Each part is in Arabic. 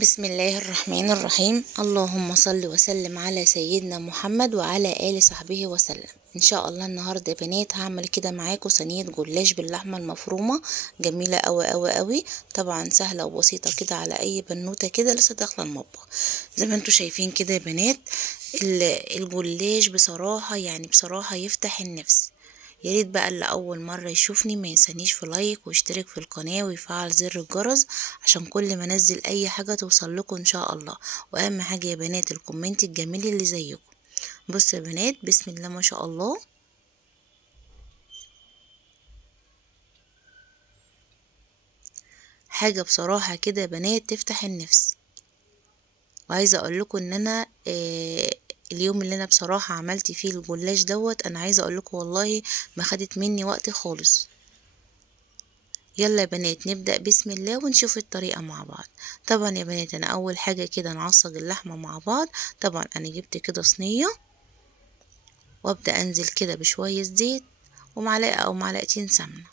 بسم الله الرحمن الرحيم. اللهم صل وسلم على سيدنا محمد وعلى آل صحبه وسلم. ان شاء الله النهارده يا بنات هعمل كده معاكم صينيه جلاش باللحمه المفرومه، جميله قوي قوي قوي. طبعا سهله وبسيطه كده على اي بنوته كده لسه داخله المطبخ. زي ما انتم شايفين كده يا بنات، الجلاش بصراحه بصراحه يفتح النفس. يا ريت بقى اللي اول مره يشوفني ما ينسانيش في لايك واشترك في القناه ويفعل زر الجرس عشان كل ما انزل اي حاجه توصل لكم ان شاء الله. واهم حاجه يا بنات الكومنت الجميل اللي زيكم. بصوا يا بنات، بسم الله ما شاء الله. حاجه بصراحه كده يا بنات تفتح النفس. وعايزه اقول لكم ان انا اليوم اللي انا بصراحه عملت فيه الجلاش دوت، انا عايزه اقول لكم والله ما خدت مني وقت خالص. يلا يا بنات نبدأ بسم الله ونشوف الطريقة مع بعض. طبعا يا بنات انا اول حاجة كده نعصج اللحمة مع بعض. طبعا انا جبت كده صينية وابدأ انزل كده بشوية زيت ومعلقة او معلقتين سمنة.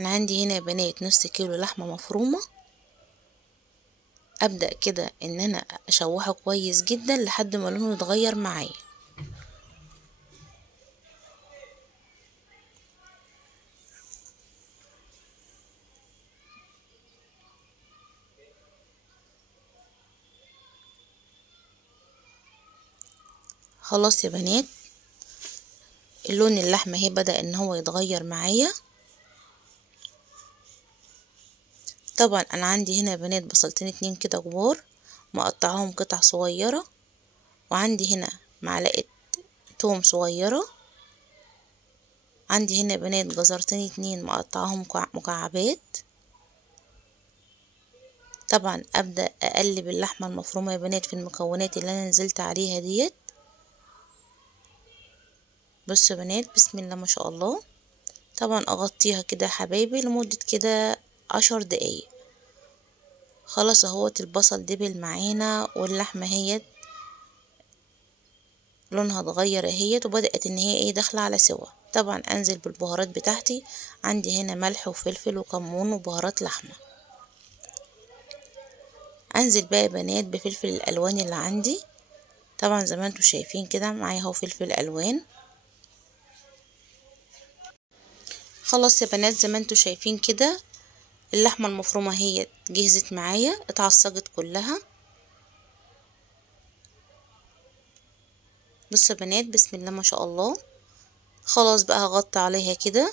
انا عندي هنا يا بنات نص كيلو لحمة مفرومة. ابدأ كده ان انا اشوحه كويس جدا لحد ما لونه يتغير معايا. خلاص يا بنات، اللون اللحمة اهي بدأ ان هو يتغير معايا. طبعا انا عندي هنا يا بنات بصلتين اتنين كده كبار مقطعاهم قطع صغيرة، وعندي هنا معلقة توم صغيرة. عندي هنا يا بنات جزرتين اتنين مقطعاهم مكعبات. طبعا ابدأ اقلب اللحمة المفرومة يا بنات في المكونات اللي انا نزلت عليها ديت. بصوا يا بنات بسم الله ما شاء الله. طبعا اغطيها كده يا حبايبي لمدة كده 10 دقايق. خلاص اهوت البصل دبل معانا واللحمة هي لونها اتغير اهيت وبدأت ان هي داخلة على سوا. طبعا انزل بالبهارات بتاعتي. عندي هنا ملح وفلفل وكمون وبهارات لحمة. انزل بقى يا بنات بفلفل الالوان اللي عندي. طبعا زي ما انتم شايفين كده معايا اهو فلفل الوان. خلاص يا بنات زي ما انتم شايفين كده اللحمة المفرومة هي جهزت معايا اتعصجت كلها. بصوا يا بنات بسم الله ما شاء الله. خلاص بقى هغطي عليها كده.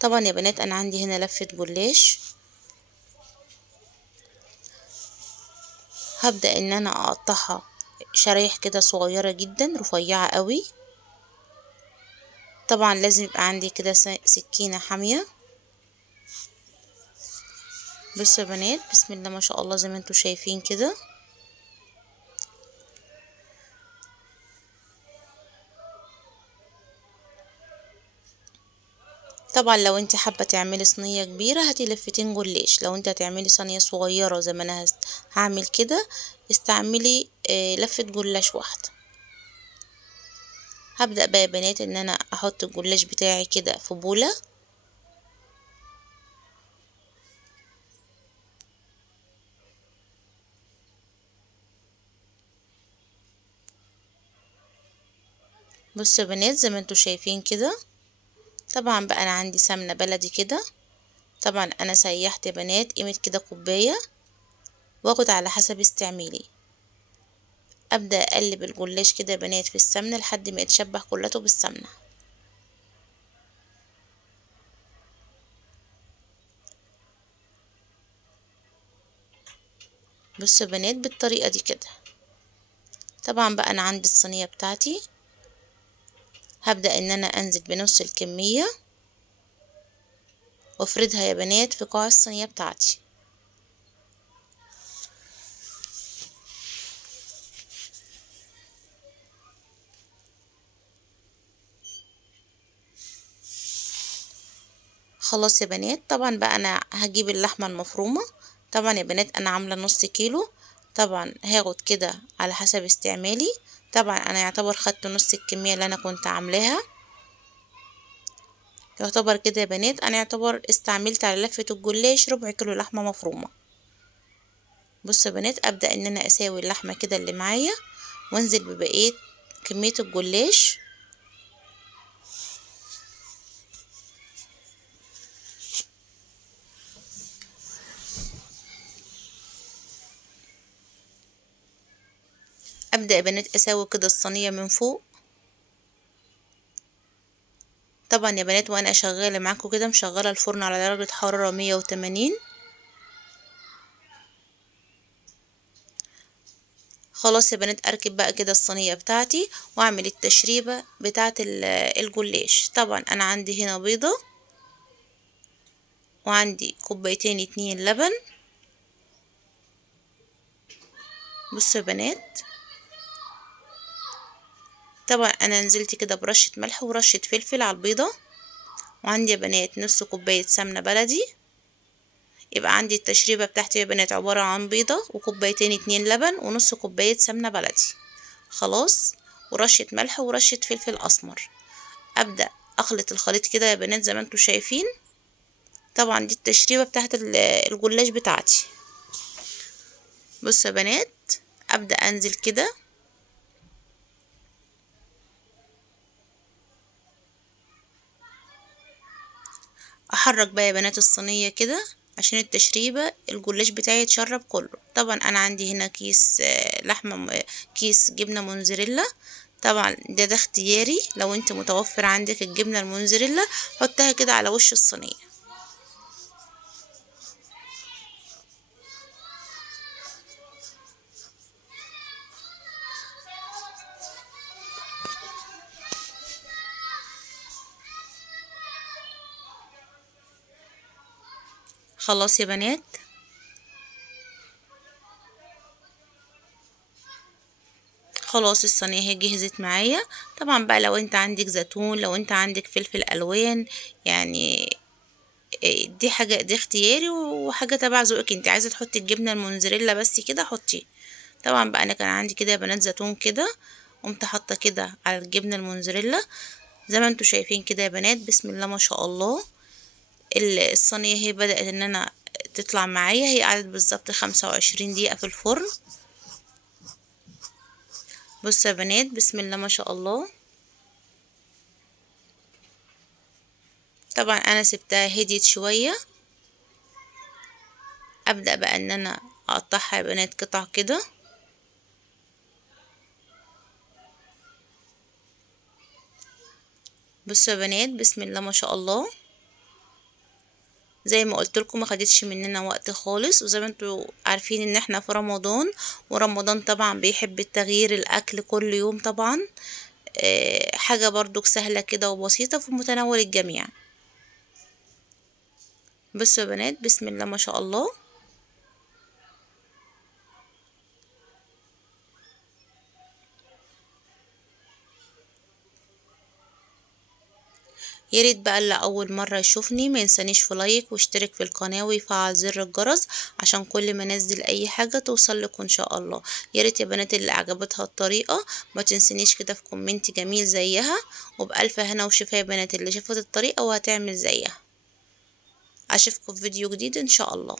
طبعا يا بنات انا عندي هنا لفة جلاش. هبدأ ان انا اقطعها شرايح كده صغيرة جدا رفيعة قوي. طبعا لازم يبقى عندي كده سكينة حامية. بصوا يا بنات بسم الله ما شاء الله زي ما انتم شايفين كده. طبعا لو انت حابة تعملي صينية كبيرة هاتي لفتين جلاش. لو انت هتعملي صينية صغيرة زي ما انا هعمل كده استعملي لفة جلاش واحدة. هبدأ بقى يا بنات ان انا احط الجلاش بتاعي كده في بولة. بصوا يا بنات زي ما انتم شايفين كده. طبعا بقى انا عندي سمنة بلدي كده. طبعا انا سيحت يا بنات قيمة كده كوباية، واخد على حسب استعمالي. ابدأ اقلب الجلاش كده يا بنات في السمنة لحد ما يتشبع كلته بالسمنة. بصوا يا بنات بالطريقة دي كده. طبعا بقى انا عندي الصينية بتاعتي. هبدأ ان انا انزل بنص الكمية وافردها يا بنات في قاع الصينية بتاعتي. خلاص يا بنات طبعا بقى انا هجيب اللحمة المفرومة. طبعا يا بنات انا عاملة نص كيلو. طبعا هاخد كده على حسب استعمالي. طبعا انا يعتبر خدت نص الكمية اللي انا كنت عاملاها. يعتبر كده يا بنات انا يعتبر استعملت على لفة الجلاش ربع كيلو لحمة مفرومة. بصوا يا بنات ابدأ ان انا اساوي اللحمة كده اللي معايا وانزل ببقية كمية الجلاش. ابدأ يا بنات اساوي كده الصينية من فوق. طبعا يا بنات وانا شغالة معاكم كده مشغلة الفرن على درجة حرارة 180. خلاص يا بنات اركب بقى كده الصينية بتاعتي واعمل التشريبة بتاعت الجلاش. طبعا انا عندي هنا بيضة وعندي كوبايتين 2 لبن. بصوا يا بنات طبعا انا نزلت كده برشة ملح ورشة فلفل على البيضة. وعندي يا بنات نص كوباية سمنة بلدي. يبقى عندي التشريبة بتاعتي يا بنات عبارة عن بيضة وكوبايتين 2 لبن ونص كوباية سمنة بلدي. خلاص ورشة ملح ورشة فلفل اسمر. ابدأ اخلط الخليط كده يا بنات زي ما انتوا شايفين. طبعا دي التشريبة بتاعت الجلاش بتاعتي. بصوا يا بنات ابدأ انزل كده احرك بقى يا بنات الصينية كده عشان التشريبة الجلاش بتاعي يتشرب كله. طبعا انا عندي هنا كيس لحمة كيس جبنة موزاريلا. طبعا ده اختياري، لو انت متوفر عندك الجبنة الموزاريلا حطها كده على وش الصينية. خلاص يا بنات خلاص الصينية هي جهزت معايا. طبعا بقى لو انت عندك زيتون لو انت عندك فلفل الوان يعني دي حاجة دي اختياري وحاجة تبع ذوقك انت عايزة تحطي الجبنة الموزاريلا بس كده حطيه. طبعا بقى انا كان عندي كده يا بنات زيتون كده قمت حاطة كده على الجبنة الموزاريلا زي ما انتوا شايفين كده يا بنات. بسم الله ما شاء الله. الصينية هي بدأت ان انا تطلع معايا. هي قعدت بالظبط 25 دقيقة في الفرن. بصوا يا بنات بسم الله ما شاء الله. طبعا انا سبتها هديت شوية. ابدأ بقى ان انا اقطعها يا بنات قطع كده. بصوا يا بنات بسم الله ما شاء الله. زي ما قلت لكم ما خدتش مننا وقت خالص. وزي ما انتوا عارفين ان احنا في رمضان ورمضان طبعا بيحب التغيير الاكل كل يوم طبعا. حاجة برضو سهلة كده وبسيطة في متناول الجميع. بصوا يا بنات بسم الله ما شاء الله. يا ريت بقى اللي اول مره يشوفني ما ينسانيش في لايك واشترك في القناه ويفعل زر الجرس عشان كل ما انزل اي حاجه توصل لكم ان شاء الله. يا ريت يا بنات اللي عجبتها الطريقه ما تنسنيش كده في كومنت جميل زيها. وبألف هنا وشفا يا بنات اللي شافت الطريقه وهتعمل زيها. اشوفكم في فيديو جديد ان شاء الله.